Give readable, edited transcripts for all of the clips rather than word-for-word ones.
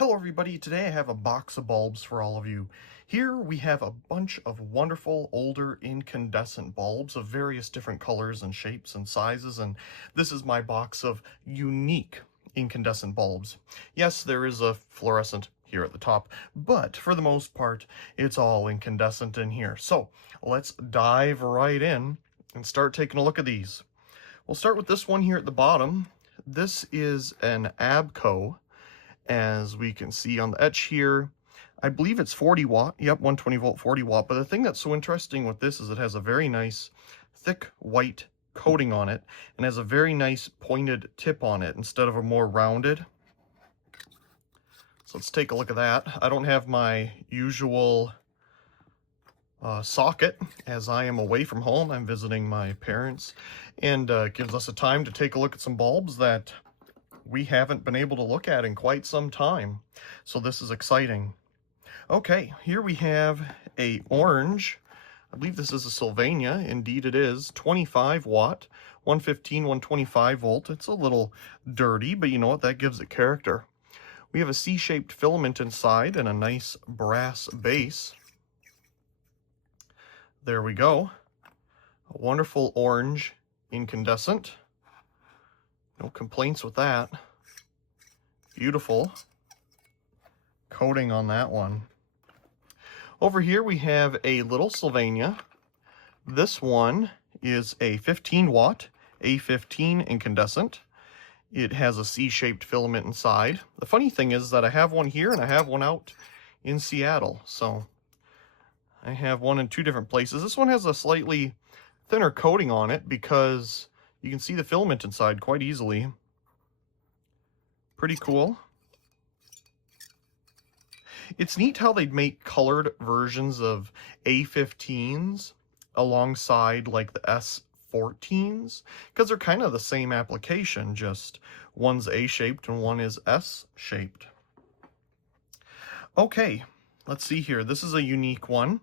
Hello everybody, today I have a box of bulbs for all of you. Here we have a bunch of wonderful older incandescent bulbs of various different colors and shapes and sizes, and this is my box of unique incandescent bulbs. Yes, there is a fluorescent here at the top, but for the most part it's all incandescent in here. So let's dive right in and start taking a look at these. We'll start with this one here at the bottom. This is an Abco. As we can see on the etch here, I believe it's 40 watt. Yep, 120 volt, 40 watt. But the thing that's so interesting with this is it has a very nice thick white coating on it and has a very nice pointed tip on it instead of a more rounded. So let's take a look at that. I don't have my usual socket as I am away from home. I'm visiting my parents, and it gives us a time to take a look at some bulbs that we haven't been able to look at in quite some time. So this is exciting. Okay, here we have a orange. I believe this is a Sylvania. Indeed it is. 25 watt, 115, 125 volt. It's a little dirty, but you know what? That gives it character. We have a C-shaped filament inside and a nice brass base. There we go. A wonderful orange incandescent. No complaints with that. Beautiful coating on that one. Over here we have a little Sylvania. This one is a 15 watt A15 incandescent. It has a C-shaped filament inside. The funny thing is that I have one here and I have one out in Seattle. So I have one in two different places. This one has a slightly thinner coating on it because you can see the filament inside quite easily. Pretty cool. It's neat how they'd make colored versions of A15s alongside like the S14s, because they're kind of the same application, just one's A-shaped and one is S-shaped. Okay, let's see here. This is a unique one.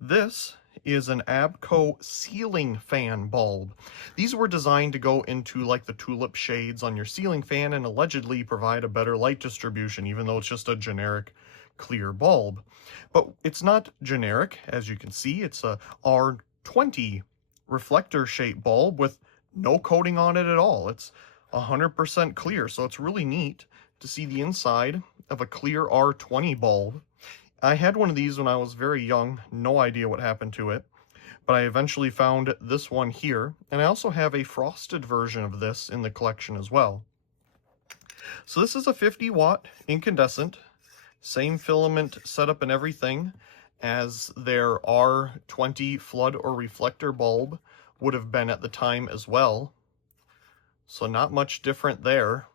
This is an Abco ceiling fan bulb. These were designed to go into like the tulip shades on your ceiling fan and allegedly provide a better light distribution, even though it's just a generic clear bulb. But it's not generic, as you can see. It's a R20 reflector shaped bulb with no coating on it at all. It's 100% clear, so it's really neat to see the inside of a clear R20 bulb. I had one of these when I was very young, no idea what happened to it, but I eventually found this one here, and I also have a frosted version of this in the collection as well. So this is a 50 watt incandescent, same filament setup and everything as their R20 flood or reflector bulb would have been at the time as well. So not much different there.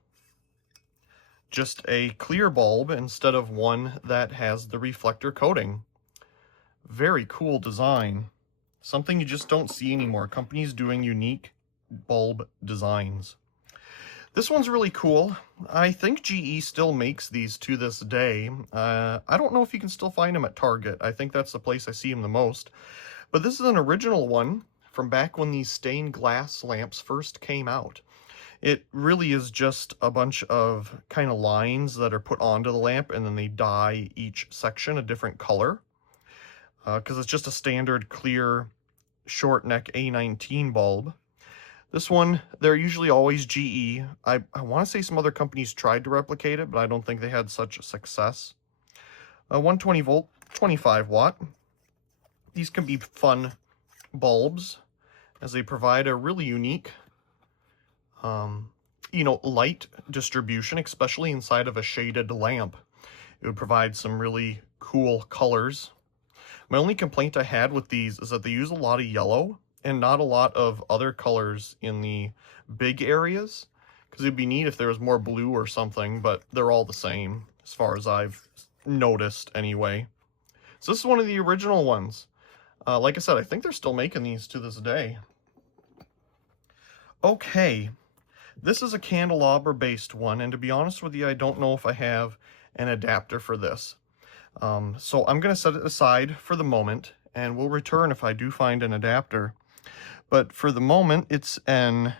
Just a clear bulb instead of one that has the reflector coating. Very cool design. Something you just don't see anymore. Companies doing unique bulb designs. This one's really cool. I think GE still makes these to this day. I don't know if you can still find them at Target. I think that's the place I see them the most. But this is an original one from back when these stained glass lamps first came out. It really is just a bunch of kind of lines that are put onto the lamp, and then they dye each section a different color. Because it's just a standard clear short neck A19 bulb. This one, they're usually always GE. I want to say some other companies tried to replicate it, but I don't think they had such success. 120 volt, 25 watt. These can be fun bulbs as they provide a really unique light distribution, especially inside of a shaded lamp. It would provide some really cool colors. My only complaint I had with these is that they use a lot of yellow and not a lot of other colors in the big areas, because it'd be neat if there was more blue or something, but they're all the same as far as I've noticed anyway. So this is one of the original ones. Like I said, I think they're still making these to this day. Okay. This is a candelabra based one, and to be honest with you, I don't know if I have an adapter for this. So I'm going to set it aside for the moment, and we'll return if I do find an adapter. But for the moment, that's a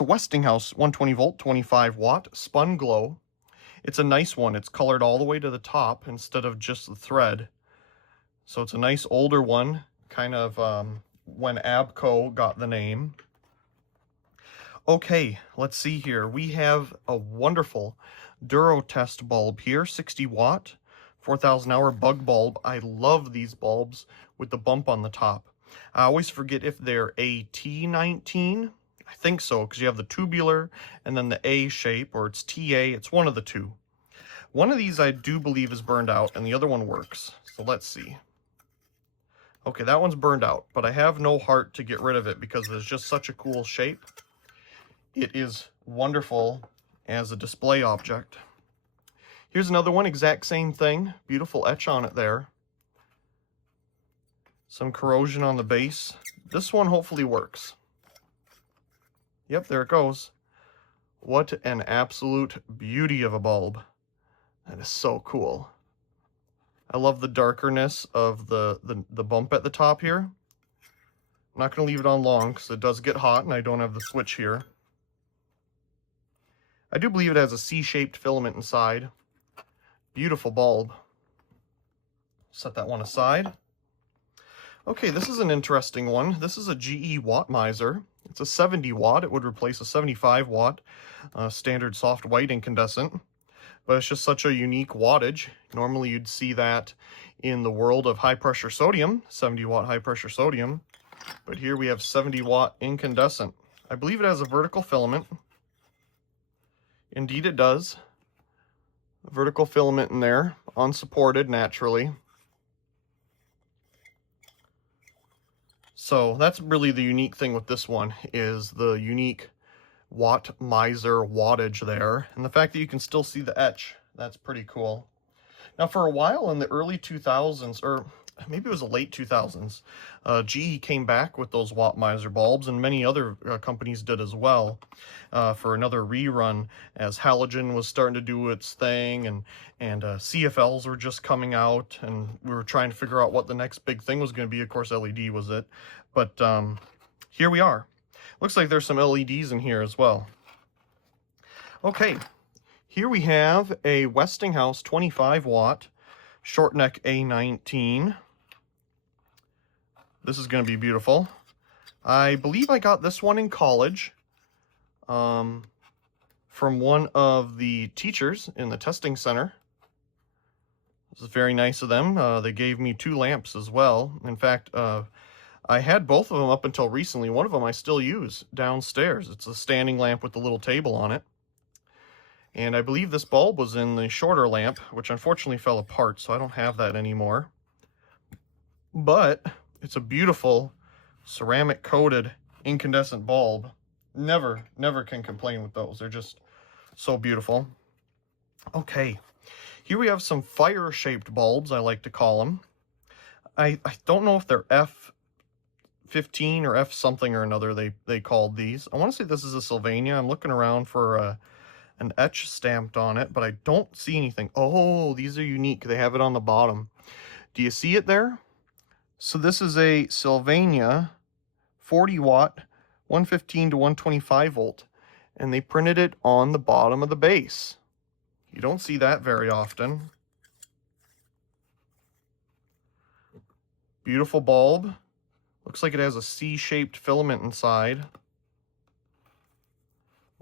Westinghouse 120 volt, 25 watt spun glow. It's a nice one. It's colored all the way to the top instead of just the thread. So it's a nice older one, kind of when Abco got the name. Okay, let's see here. We have a wonderful Duro test bulb here, 60 watt, 4,000 hour bug bulb. I love these bulbs with the bump on the top. I always forget if they're AT19. I think so, because you have the tubular and then the A shape, or it's TA. It's one of the two. One of these I do believe is burned out, and the other one works. So let's see. Okay, that one's burned out, but I have no heart to get rid of it because it's just such a cool shape. It is wonderful as a display object. Here's another one, exact same thing. Beautiful etch on it there. Some corrosion on the base. This one hopefully works. Yep, there it goes. What an absolute beauty of a bulb. That is so cool. I love the darkerness of the bump at the top here. I'm not going to leave it on long because it does get hot and I don't have the switch here. I do believe it has a C-shaped filament inside. Beautiful bulb. Set that one aside. Okay, this is an interesting one. This is a GE watt miser. It's a 70 watt. It would replace a 75 watt standard soft white incandescent. But it's just such a unique wattage. Normally you'd see that in the world of high pressure sodium, 70 watt high pressure sodium. But here we have 70 watt incandescent. I believe it has a vertical filament. Indeed it does. A vertical filament in there, unsupported naturally. So that's really the unique thing with this one, is the unique watt miser wattage there, and the fact that you can still see the etch. That's pretty cool. Now for a while in the early 2000s, or maybe it was the late 2000s, GE came back with those watt miser bulbs, and many other companies did as well, for another rerun as halogen was starting to do its thing, and CFLs were just coming out, and we were trying to figure out what the next big thing was going to be. Of course LED was it, but here we are. Looks like there's some LEDs in here as well. Okay, here we have a Westinghouse 25 watt short neck A19. This is going to be beautiful. I believe I got this one in college from one of the teachers in the testing center. This is very nice of them. They gave me 2 lamps as well. In fact, I had both of them up until recently. One of them I still use downstairs. It's a standing lamp with a little table on it. And I believe this bulb was in the shorter lamp, which unfortunately fell apart, so I don't have that anymore. But it's a beautiful ceramic coated incandescent bulb. Never can complain with those. They're just so beautiful. Okay, here we have some fire-shaped bulbs, I like to call them. I don't know if they're F15 or F something or another they called these. I want to say this is a Sylvania. I'm looking around for an etch stamped on it, but I don't see anything. Oh, these are unique. They have it on the bottom. Do you see it there? So this is a Sylvania 40 watt 115 to 125 volt, and they printed it on the bottom of the base. You don't see that very often. Beautiful bulb. Looks like it has a C-shaped filament inside.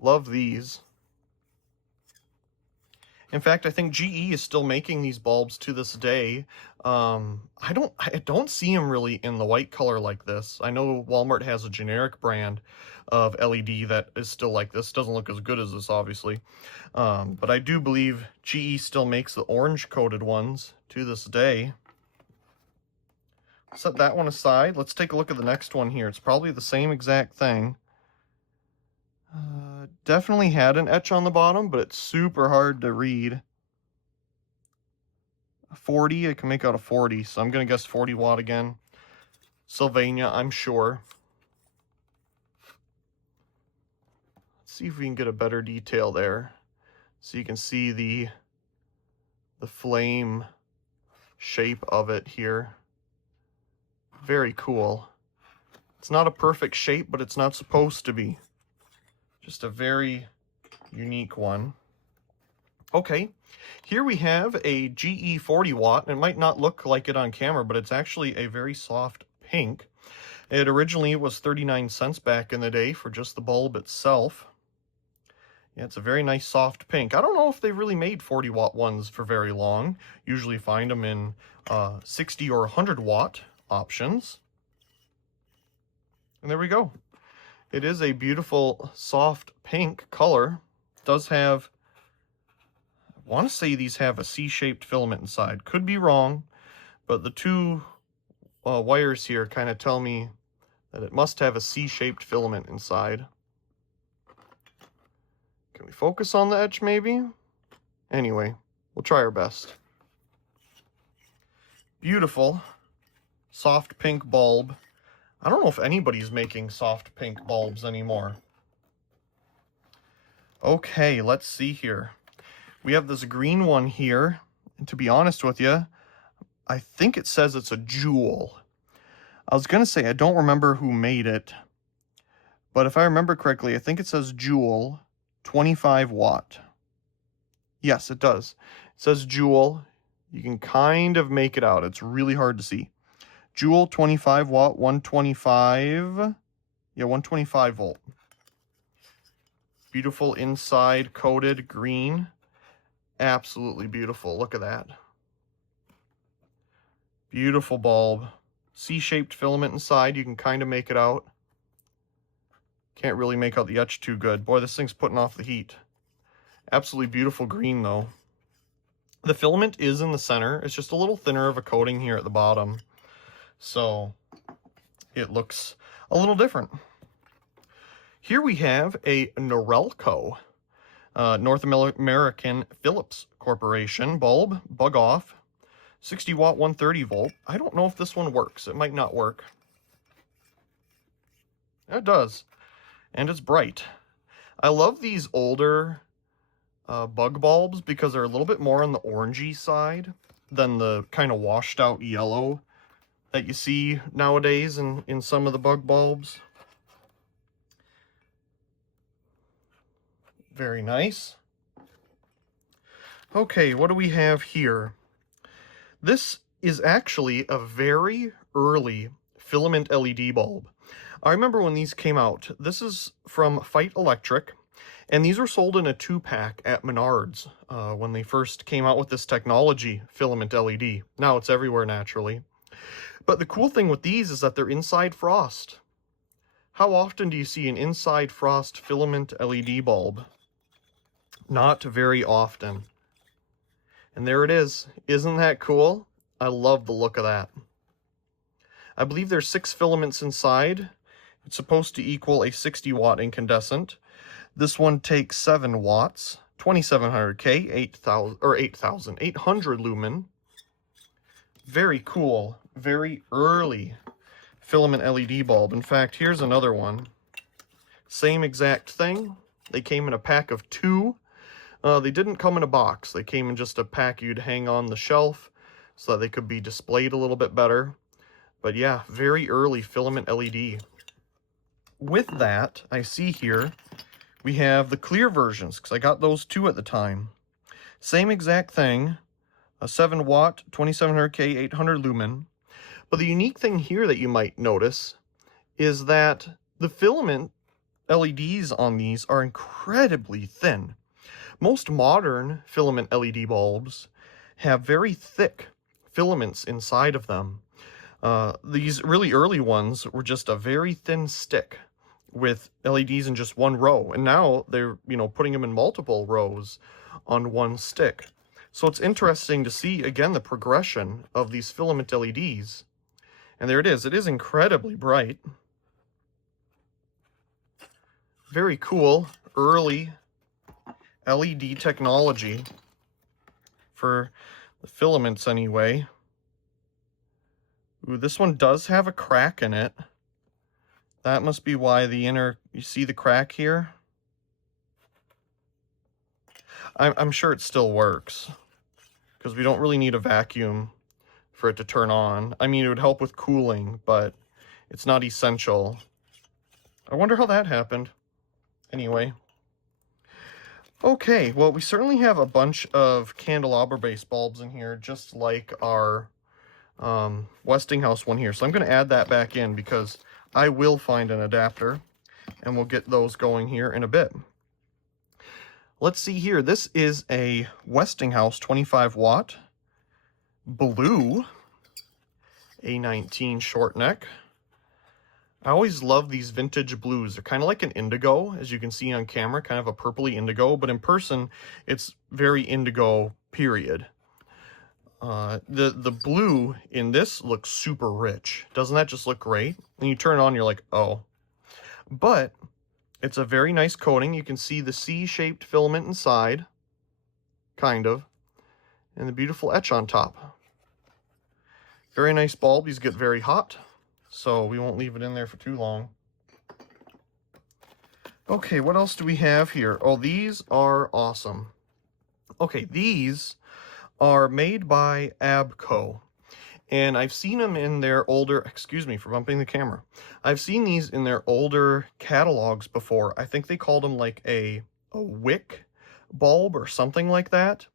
Love these. In fact, I think GE is still making these bulbs to this day. I don't see them really in the white color like this. I know Walmart has a generic brand of LED that is still like this. Doesn't look as good as this, obviously. But I do believe GE still makes the orange coated ones to this day. Set that one aside. Let's take a look at the next one here. It's probably the same exact thing. Definitely had an etch on the bottom, but it's super hard to read. 40, I can make out a 40, so I'm going to guess 40 watt again. Sylvania, I'm sure. Let's see if we can get a better detail there. So you can see the flame shape of it here. Very cool. It's not a perfect shape, but it's not supposed to be. Just a very unique one. Okay, here we have a GE 40 watt. It might not look like it on camera, but it's actually a very soft pink. It originally was 39 cents back in the day for just the bulb itself. Yeah, it's a very nice soft pink. I don't know if they've really made 40 watt ones for very long. Usually find them in 60 or 100 watt options. And there we go. It is a beautiful soft pink color. It does have, I want to say these have a C-shaped filament inside. Could be wrong, but the two wires here kind of tell me that it must have a C-shaped filament inside. Can we focus on the edge maybe? Anyway, we'll try our best. Beautiful soft pink bulb. I don't know if anybody's making soft pink bulbs anymore. Okay, let's see here. We have this green one here, and to be honest with you, I think it says it's a jewel. I was gonna say I don't remember who made it, but if I remember correctly, I think it says jewel 25 watt. Yes, it does. It says jewel. You can kind of make it out. It's really hard to see. Jewel 25 watt, 125. Yeah, 125 volt. Beautiful inside coated green. Absolutely beautiful. Look at that. Beautiful bulb. C-shaped filament inside. You can kind of make it out. Can't really make out the etch too good. Boy, this thing's putting off the heat. Absolutely beautiful green, though. The filament is in the center. It's just a little thinner of a coating here at the bottom. So it looks a little different. Here we have a Norelco, North American Philips Corporation bulb, bug off, 60 watt, 130 volt. I don't know if this one works. It might not work. It does. And it's bright. I love these older bug bulbs because they're a little bit more on the orangey side than the kind of washed out yellow that you see nowadays in some of the bug bulbs. Very nice. Okay, what do we have here? This is actually a very early filament LED bulb. I remember when these came out. This is from Fight Electric, and these were sold in a 2-pack at Menards when they first came out with this technology, filament LED. Now it's everywhere naturally. But the cool thing with these is that they're inside frost. How often do you see an inside frost filament LED bulb? Not very often. And there it is. Isn't that cool? I love the look of that. I believe there's 6 filaments inside. It's supposed to equal a 60 watt incandescent. This one takes 7 watts, 2700K, 800 lumen. Very cool, very early filament LED bulb. In fact, here's another one. Same exact thing. They came in a pack of 2. They didn't come in a box. They came in just a pack you'd hang on the shelf so that they could be displayed a little bit better. But yeah, very early filament LED. With that, I see here, we have the clear versions, because I got those 2 at the time. Same exact thing, a 7 watt, 2700K, 800 lumen. But the unique thing here that you might notice is that the filament LEDs on these are incredibly thin. Most modern filament LED bulbs have very thick filaments inside of them. These really early ones were just a very thin stick with LEDs in just one row, and now they're putting them in multiple rows on one stick. So it's interesting to see again the progression of these filament LEDs. And there it is. It is incredibly bright. Very cool early LED technology for the filaments anyway. Ooh, this one does have a crack in it. That must be why the inner, you see the crack here? I'm sure it still works, because we don't really need a vacuum for it to turn on. I mean, it would help with cooling, but it's not essential. I wonder how that happened. Anyway. Okay, well, we certainly have a bunch of candelabra-based bulbs in here, just like our Westinghouse one here. So I'm going to add that back in because I will find an adapter, and we'll get those going here in a bit. Let's see here. This is a Westinghouse 25 watt blue A19 short neck. I always love these vintage blues. They're kind of like an indigo, as you can see on camera, kind of a purpley indigo, but in person, it's very indigo, period. The blue in this looks super rich. Doesn't that just look great? When you turn it on, you're like, oh. But it's a very nice coating. You can see the C-shaped filament inside, kind of, and the beautiful etch on top. Very nice bulb. These get very hot, so we won't leave it in there for too long. Okay, what else do we have here? Oh, these are awesome. Okay, these are made by Abco, and I've seen them in their older, excuse me for bumping the camera. I've seen these in their older catalogs before. I think they called them like a wick bulb or something like that.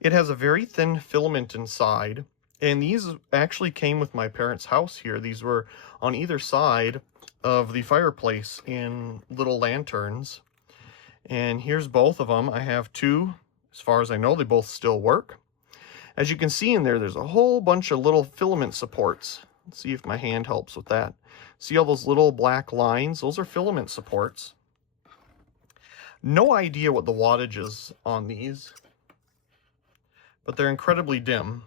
It has a very thin filament inside, and these actually came with my parents' house here. These were on either side of the fireplace in little lanterns. And here's both of them. I have two. As far as I know, they both still work. As you can see in there, there's a whole bunch of little filament supports. Let's see if my hand helps with that. See all those little black lines? Those are filament supports. No idea what the wattage is on these, but they're incredibly dim.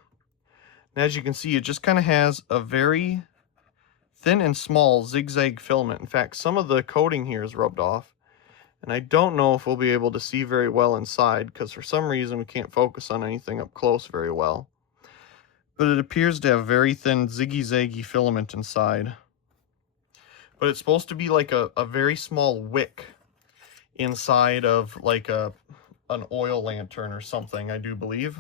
And as you can see, it just kind of has a very thin and small zigzag filament. In fact, some of the coating here is rubbed off. And I don't know if we'll be able to see very well inside, because for some reason we can't focus on anything up close very well. But it appears to have very thin ziggy-zaggy filament inside. But it's supposed to be like a very small wick inside of like an oil lantern or something, I do believe.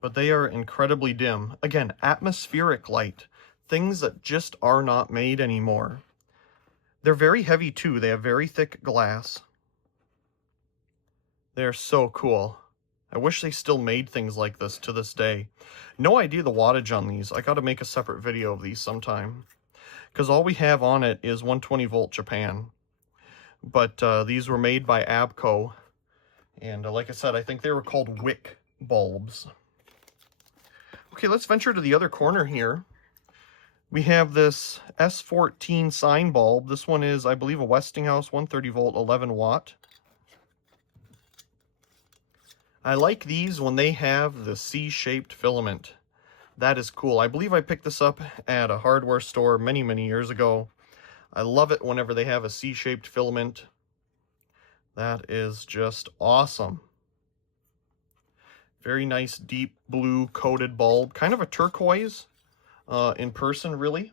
But they are incredibly dim. Again, atmospheric light. Things that just are not made anymore. They're very heavy too. They have very thick glass. They're so cool. I wish they still made things like this to this day. No idea the wattage on these. I gotta make a separate video of these sometime, because all we have on it is 120 volt Japan. But these were made by Abco. And like I said, I think they were called wick bulbs. Okay, let's venture to the other corner here. We have this S14 sign bulb. This one is, I believe, a Westinghouse 130 volt 11 watt. I like these when they have the C-shaped filament. That is cool. I believe I picked this up at a hardware store many, many years ago. I love it whenever they have a C-shaped filament. That is just awesome. Very nice deep blue coated bulb. Kind of a turquoise. In person, really.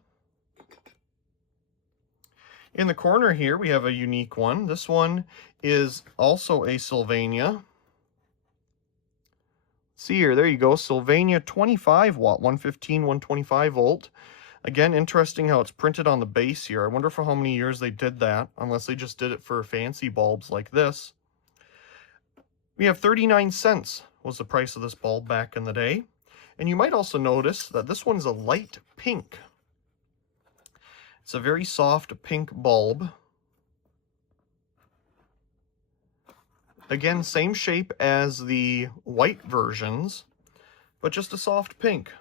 In the corner here, we have a unique one. This one is also a Sylvania. See here, there you go, Sylvania 25 watt, 115, 125 volt. Again, interesting how it's printed on the base here. I wonder for how many years they did that, unless they just did it for fancy bulbs like this. We have 39 cents was the price of this bulb back in the day. And you might also notice that this one's a light pink. It's a very soft pink bulb. Again, same shape as the white versions, but just a soft pink.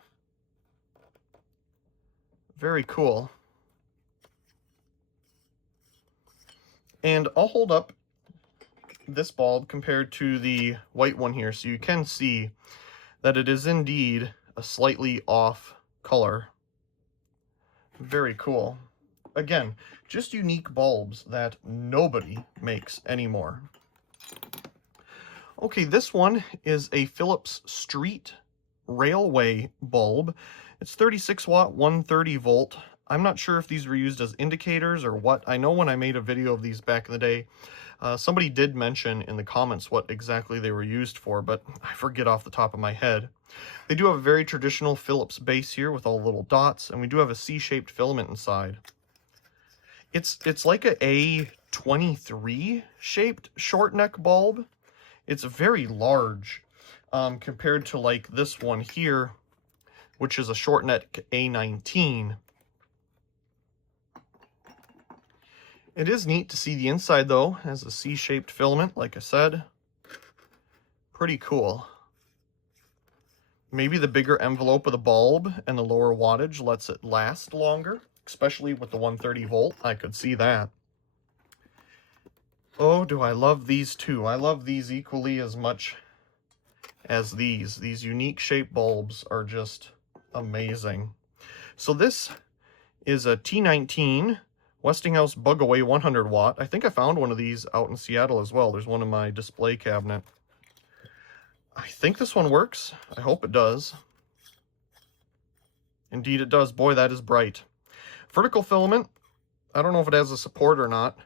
Very cool. And I'll hold up this bulb compared to the white one here, so you can see that it is indeed a slightly off color. Very cool. Again, just unique bulbs that nobody makes anymore. Okay, this one is a Philips Street Railway bulb. It's 36 watt, 130 volt. I'm not sure if these were used as indicators or what. I know when I made a video of these back in the day, somebody did mention in the comments what exactly they were used for, but I forget off the top of my head. They do have a very traditional Philips base here with all the little dots, and we do have a C-shaped filament inside. It's like a A23 shaped short neck bulb. It's very large compared to like this one here, which is a short neck A19. It is neat to see the inside though, as a C-shaped filament, like I said. Pretty cool. Maybe the bigger envelope of the bulb and the lower wattage lets it last longer, especially with the 130 volt. I could see that. Oh, do I love these two. I love these equally as much as these. These unique shape bulbs are just amazing. So this is a T19 Westinghouse Bugaway 100 watt. I think I found one of these out in Seattle as well. There's one in my display cabinet. I think this one works. I hope it does. Indeed it does. Boy, that is bright. Vertical filament. I don't know if it has a support or not,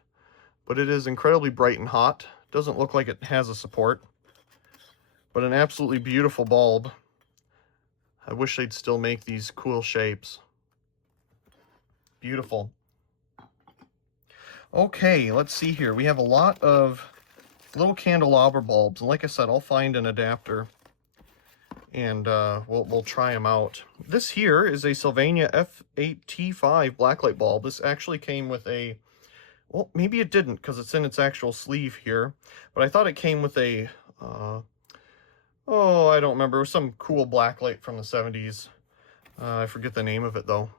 but it is incredibly bright and hot. Doesn't look like it has a support, but an absolutely beautiful bulb. I wish they'd still make these cool shapes. Beautiful. Okay, let's see here. We have a lot of little candelabra bulbs, and like I said, I'll find an adapter and we'll try them out. This here is a Sylvania F8T5 blacklight bulb. This actually came with a, well, maybe it didn't because it's in its actual sleeve here, but I thought it came with a oh, I don't remember. It was some cool blacklight from the 70s. I forget the name of it though.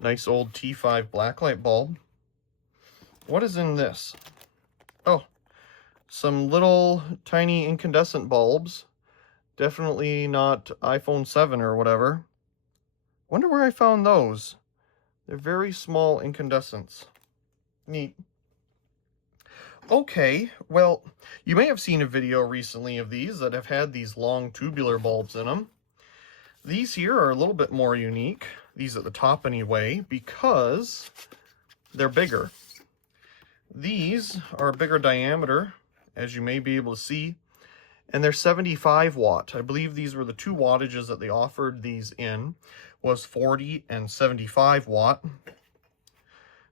Nice old T5 blacklight bulb. What is in this? Oh, some little tiny incandescent bulbs. Definitely not iPhone 7 or whatever. Wonder where I found those. They're very small incandescents. Neat. Okay, well, you may have seen a video recently of these that have had these long tubular bulbs in them. These here are a little bit more unique, these at the top anyway, because they're bigger. These are a bigger diameter, as you may be able to see, and they're 75 watt. I believe these were the two wattages that they offered these in, was 40 and 75 watt.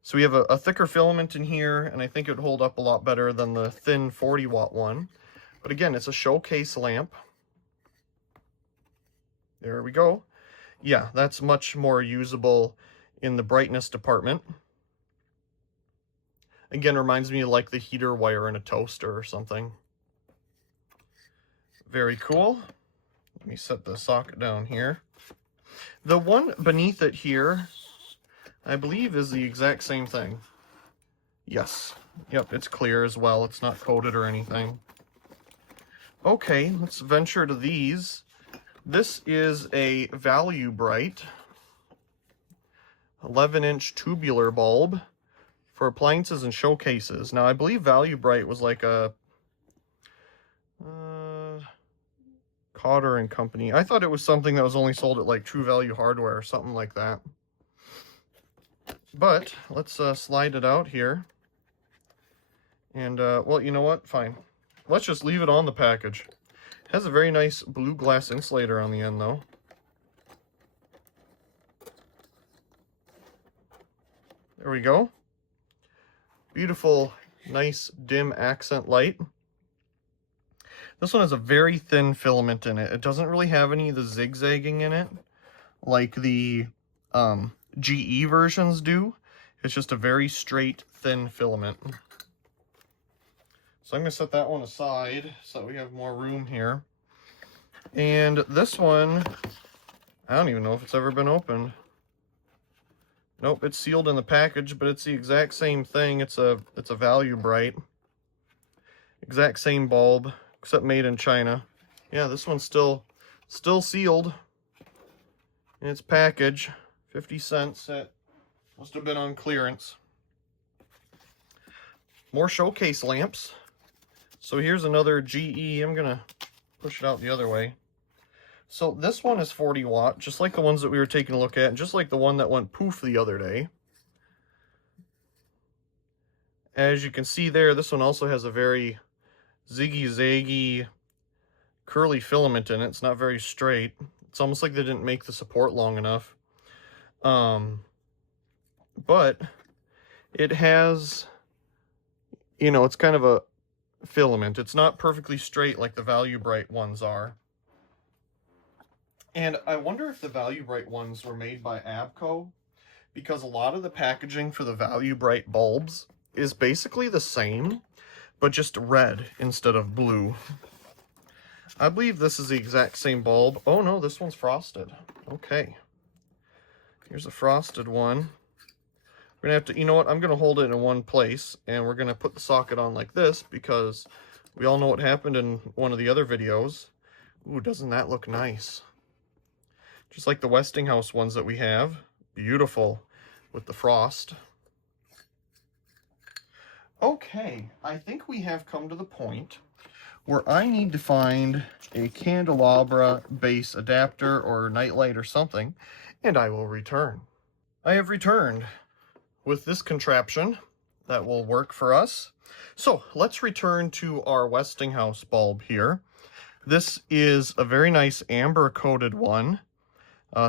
So we have a thicker filament in here, and I think it would hold up a lot better than the thin 40 watt one. But again, it's a showcase lamp. There we go. Yeah, that's much more usable in the brightness department. Again, reminds me of like the heater wire in a toaster or something. Very cool. Let me set the socket down here. The one beneath it here, I believe, is the exact same thing. Yes. Yep, it's clear as well. It's not coated or anything. Okay, let's venture to these. This is a Value Bright 11-inch tubular bulb for appliances and showcases. Now, I believe Value Bright was like a Cotter and Company. I thought it was something that was only sold at like True Value Hardware or something like that. But let's slide it out here. And, well, you know what? Fine. Let's just leave it on the package. It has a very nice blue glass insulator on the end, though. There we go. Beautiful, nice, dim accent light. This one has a very thin filament in it. It doesn't really have any of the zigzagging in it, like the GE versions do. It's just a very straight, thin filament. So I'm going to set that one aside so that we have more room here. And this one, I don't even know if it's ever been opened. Nope, it's sealed in the package, but it's the exact same thing. It's a Value Bright. Exact same bulb, except made in China. Yeah, this one's still sealed in its package. 50 cents. It must have been on clearance. More showcase lamps. So here's another GE. I'm gonna push it out the other way. So this one is 40 watt, just like the ones that we were taking a look at, and just like the one that went poof the other day. As you can see there, this one also has a very ziggy-zaggy, curly filament in it. It's not very straight. It's almost like they didn't make the support long enough. but it has, you know, it's kind of a filament. It's not perfectly straight like the Value Bright ones are. And I wonder if the Value Bright ones were made by Abco, because a lot of the packaging for the Value Bright bulbs is basically the same, but just red instead of blue. I believe this is the exact same bulb. Oh no, this one's frosted. Okay. Here's a frosted one. We're gonna have to, you know what, I'm gonna hold it in one place, and we're gonna put the socket on like this, because we all know what happened in one of the other videos. Ooh, doesn't that look nice? Just like the Westinghouse ones that we have. Beautiful with the frost. Okay, I think we have come to the point where I need to find a candelabra base adapter or nightlight or something, and I will return. I have returned with this contraption that will work for us. So let's return to our Westinghouse bulb here. This is a very nice amber coated one,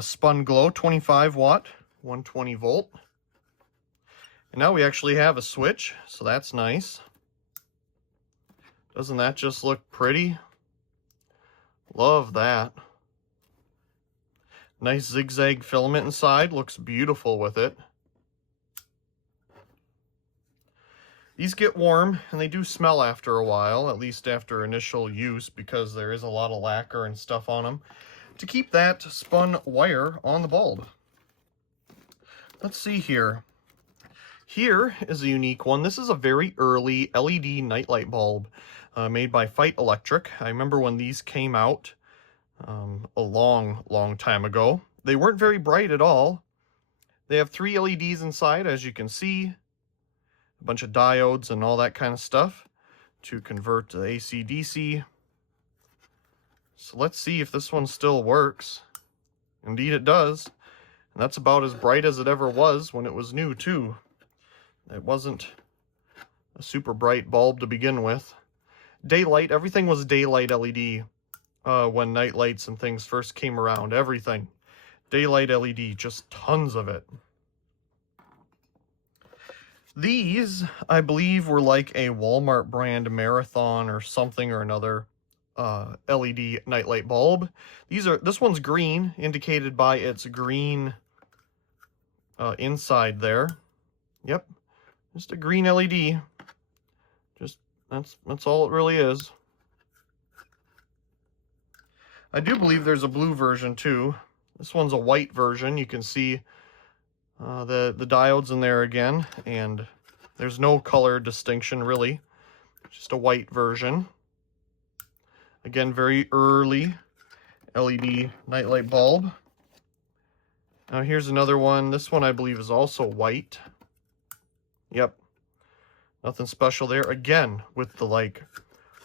spun glow, 25 watt, 120 volt. And now we actually have a switch, so that's nice. Doesn't that just look pretty? Love that. Nice zigzag filament inside, looks beautiful with it. These get warm, and they do smell after a while, at least after initial use, because there is a lot of lacquer and stuff on them, to keep that spun wire on the bulb. Let's see here. Here is a unique one. This is a very early LED nightlight bulb made by Fight Electric. I remember when these came out a long time ago. They weren't very bright at all. They have 3 LEDs inside, as you can see. A bunch of diodes and all that kind of stuff to convert to AC/DC. So let's see if this one still works. Indeed it does. And that's about as bright as it ever was when it was new too. It wasn't a super bright bulb to begin with. Daylight, everything was daylight LED when night lights and things first came around. Everything. Daylight LED, just tons of it. These, I believe, were like a Walmart brand Marathon or something or another LED nightlight bulb. This one's green, indicated by its green inside there. Yep, just a green LED. Just that's all it really is. I do believe there's a blue version too. This one's a white version. You can see the diodes in there again, and there's no color distinction really, just a white version. Again, very early LED nightlight bulb. Now here's another one. This one I believe is also white. Yep, nothing special there. Again, with the like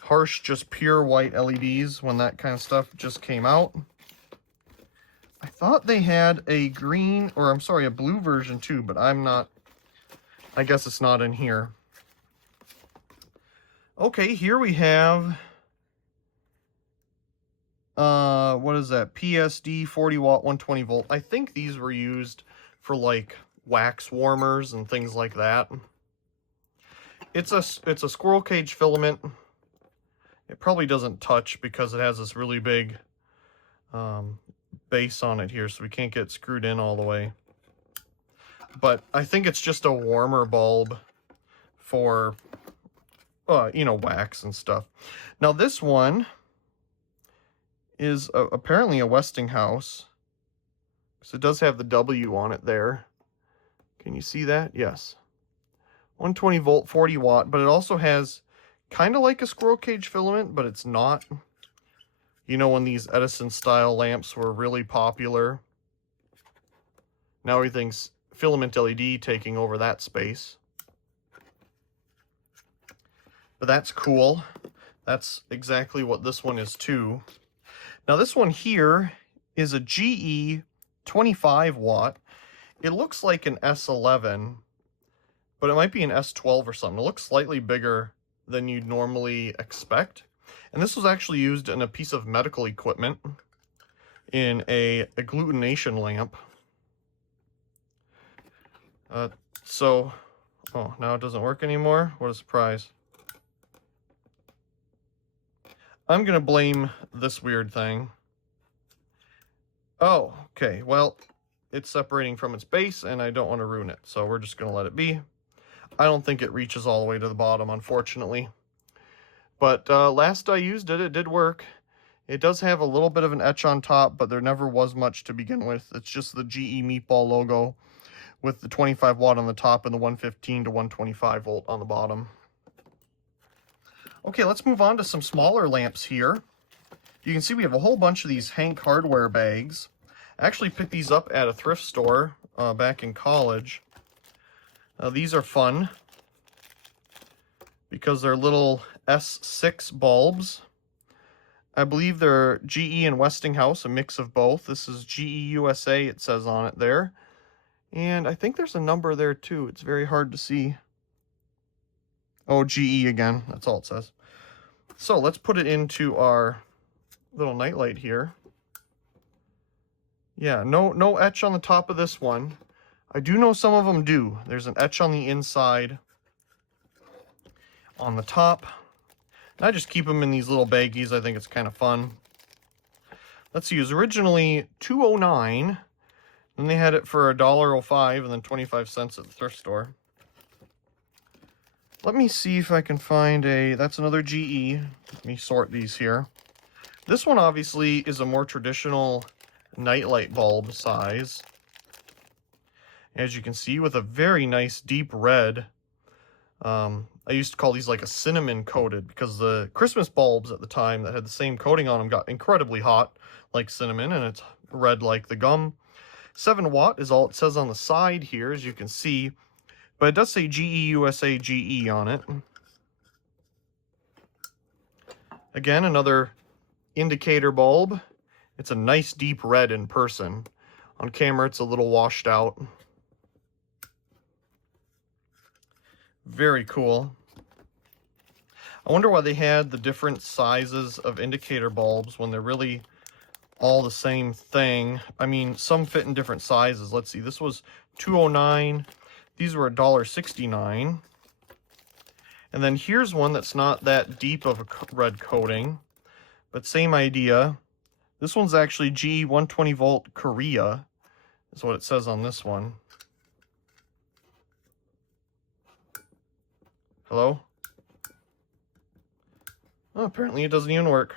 harsh, just pure white LEDs when that kind of stuff just came out. I thought they had a green, or I'm sorry, a blue version too, but I guess it's not in here. Okay, here we have, what is that? PSD 40 watt, 120 volt. I think these were used for like wax warmers and things like that. It's a squirrel cage filament. It probably doesn't touch because it has this really big base on it here, so we can't get screwed in all the way. But I think it's just a warmer bulb for, you know, wax and stuff. Now this one is apparently a Westinghouse, because it does have the W on it there. Can you see that? Yes. 120 volt, 40 watt, but it also has kind of like a squirrel cage filament, but it's not. You know, when these Edison style lamps were really popular, now everything's filament LED taking over that space. But that's cool. That's exactly what this one is too. Now this one here is a GE 25 watt. It looks like an S11, but it might be an S12 or something. It looks slightly bigger than you'd normally expect. And this was actually used in a piece of medical equipment in a agglutination lamp. So, oh, now it doesn't work anymore. What a surprise. I'm going to blame this weird thing. Oh, okay. Well, it's separating from its base, and I don't want to ruin it. So we're just going to let it be. I don't think it reaches all the way to the bottom, unfortunately. But last I used it, it did work. It does have a little bit of an etch on top, but there never was much to begin with. It's just the GE Meatball logo with the 25 watt on the top and the 115 to 125 volt on the bottom. Okay, let's move on to some smaller lamps here. You can see we have a whole bunch of these Hank hardware bags. I actually picked these up at a thrift store back in college. These are fun because they're little S6 bulbs. I believe they're GE and Westinghouse, a mix of both. This is GE USA, it says on it there. And I think there's a number there too. It's very hard to see. Oh, GE again. That's all it says. So let's put it into our little nightlight here. Yeah, no etch on the top of this one. I do know some of them do. There's an etch on the inside, on the top. I just keep them in these little baggies. I think it's kind of fun. Let's see, it was originally $2.09. Then they had it for $1.05 and then 25 cents at the thrift store. Let me see if I can find that's another GE. Let me sort these here. This one obviously is a more traditional nightlight bulb size. As you can see, with a very nice deep red. I used to call these like a cinnamon coated because the Christmas bulbs at the time that had the same coating on them got incredibly hot like cinnamon, and it's red like the gum. 7 watt is all it says on the side here, as you can see. But it does say GE USA GE on it. Again, another indicator bulb. It's a nice deep red in person. On camera, it's a little washed out. Very cool. I wonder why they had the different sizes of indicator bulbs when they're really all the same thing. I mean, some fit in different sizes. Let's see, this was $2.09. These were $1.69. And then here's one that's not that deep of a red coating, but same idea. This one's actually GE 120 volt Korea, is what it says on this one. Hello? Oh, apparently it doesn't even work.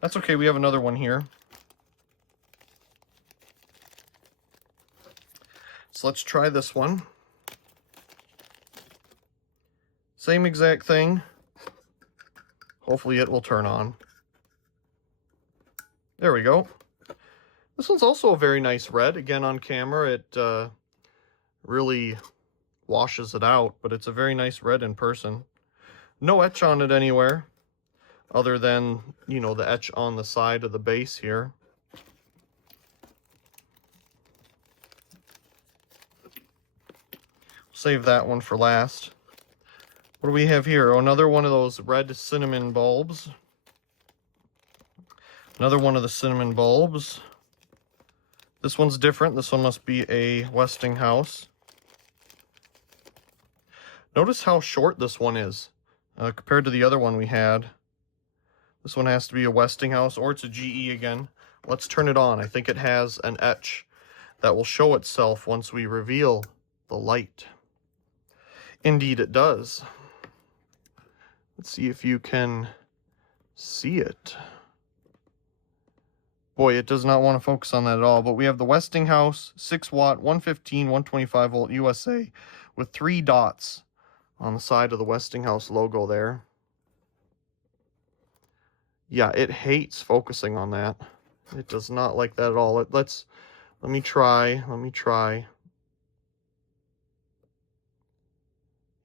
That's okay, we have another one here. So let's try this one. Same exact thing. Hopefully it will turn on. There we go. This one's also a very nice red. Again, on camera, it really washes it out, but it's a very nice red in person. No etch on it anywhere, other than, you know, the etch on the side of the base here. Save that one for last. What do we have here? Oh, another one of those red cinnamon bulbs. Another one of the cinnamon bulbs. This one's different. This one must be a Westinghouse. Notice how short this one is compared to the other one we had. This one has to be a Westinghouse, or it's a GE again. Let's turn it on. I think it has an etch that will show itself once we reveal the light. Indeed it does. Let's see if you can see it. Boy, it does not want to focus on that at all, but we have the Westinghouse 6 watt, 115, 125 volt USA with 3 dots on the side of the Westinghouse logo there. Yeah, it hates focusing on that. It does not like that at all. Let me try.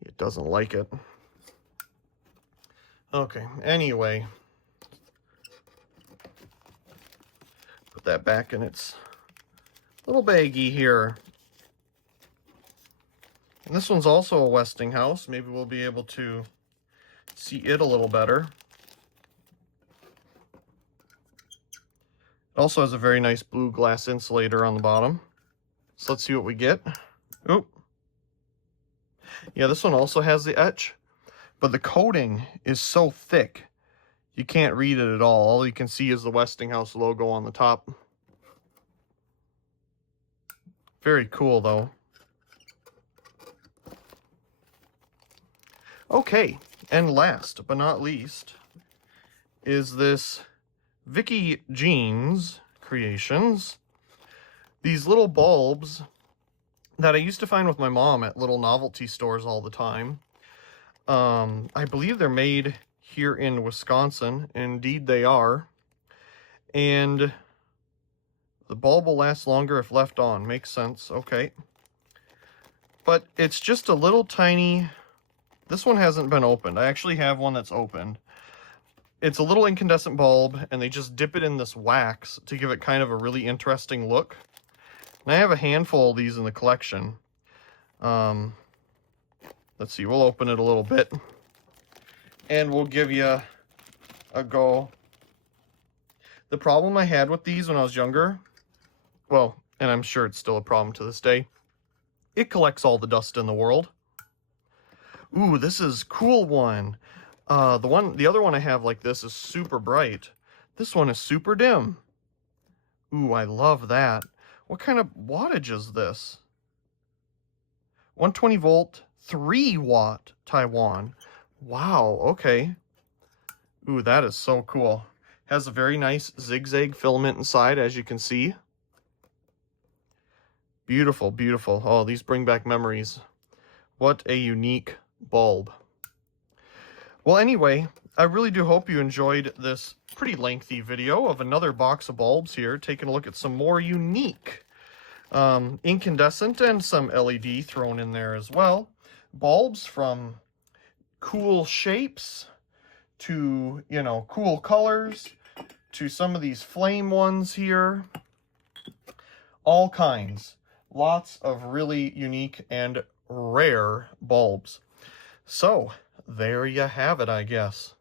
It doesn't like it. Okay, anyway. Put that back in its little baggie here. And this one's also a Westinghouse. Maybe we'll be able to see it a little better. It also has a very nice blue glass insulator on the bottom. So let's see what we get. Oop. Yeah, this one also has the etch, but the coating is so thick, you can't read it at all. All you can see is the Westinghouse logo on the top. Very cool, though. Okay, and last but not least is this Vicky Jeans Creations. These little bulbs that I used to find with my mom at little novelty stores all the time. I believe they're made here in Wisconsin. Indeed they are. And the bulb will last longer if left on. Makes sense. Okay. But it's just a little tiny... This one hasn't been opened. I actually have one that's opened. It's a little incandescent bulb, and they just dip it in this wax to give it kind of a really interesting look. And I have a handful of these in the collection. Let's see, we'll open it a little bit. And we'll give you a go. The problem I had with these when I was younger, well, and I'm sure it's still a problem to this day, it collects all the dust in the world. Ooh, this is a cool one. The other one I have like this is super bright. This one is super dim. Ooh, I love that. What kind of wattage is this? 120 volt, 3 watt Taiwan. Wow, okay. Ooh, that is so cool. Has a very nice zigzag filament inside, as you can see. Beautiful, beautiful. Oh, these bring back memories. What a unique bulb. Well, anyway, I really do hope you enjoyed this pretty lengthy video of another box of bulbs here, taking a look at some more unique incandescent and some LED thrown in there as well. Bulbs from cool shapes to, you know, cool colors to some of these flame ones here. All kinds. Lots of really unique and rare bulbs. So, there you have it, I guess.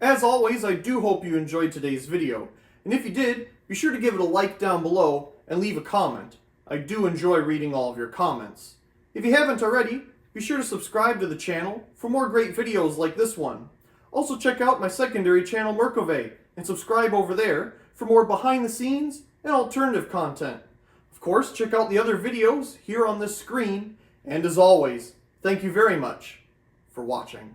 As always, I do hope you enjoyed today's video. And if you did, be sure to give it a like down below and leave a comment. I do enjoy reading all of your comments. If you haven't already, be sure to subscribe to the channel for more great videos like this one. Also check out my secondary channel, Merkove, and subscribe over there for more behind the scenes and alternative content. Of course, check out the other videos here on this screen, and as always, thank you very much for watching.